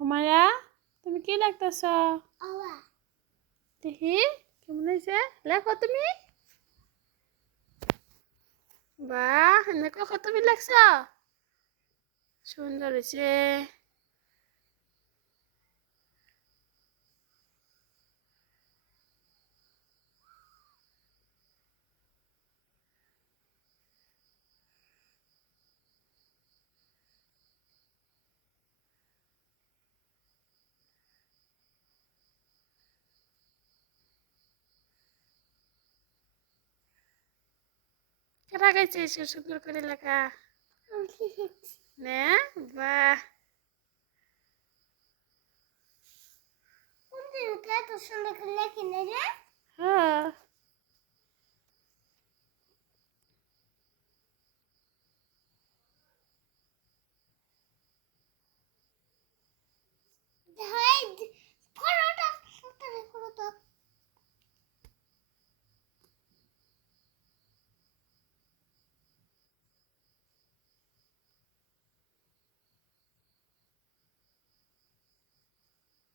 হুমায়া তুমি কি লিখতেছ? দেখি কেমন হয়েছে, লেখো তুমি। বাহ, দেখো তুমি লেখছ, সুন্দর হয়েছে। কেটা গেছে সুন্দর করে লেখা না? বাহ, সুন্দর করে লেখি না রে। হ্যাঁ।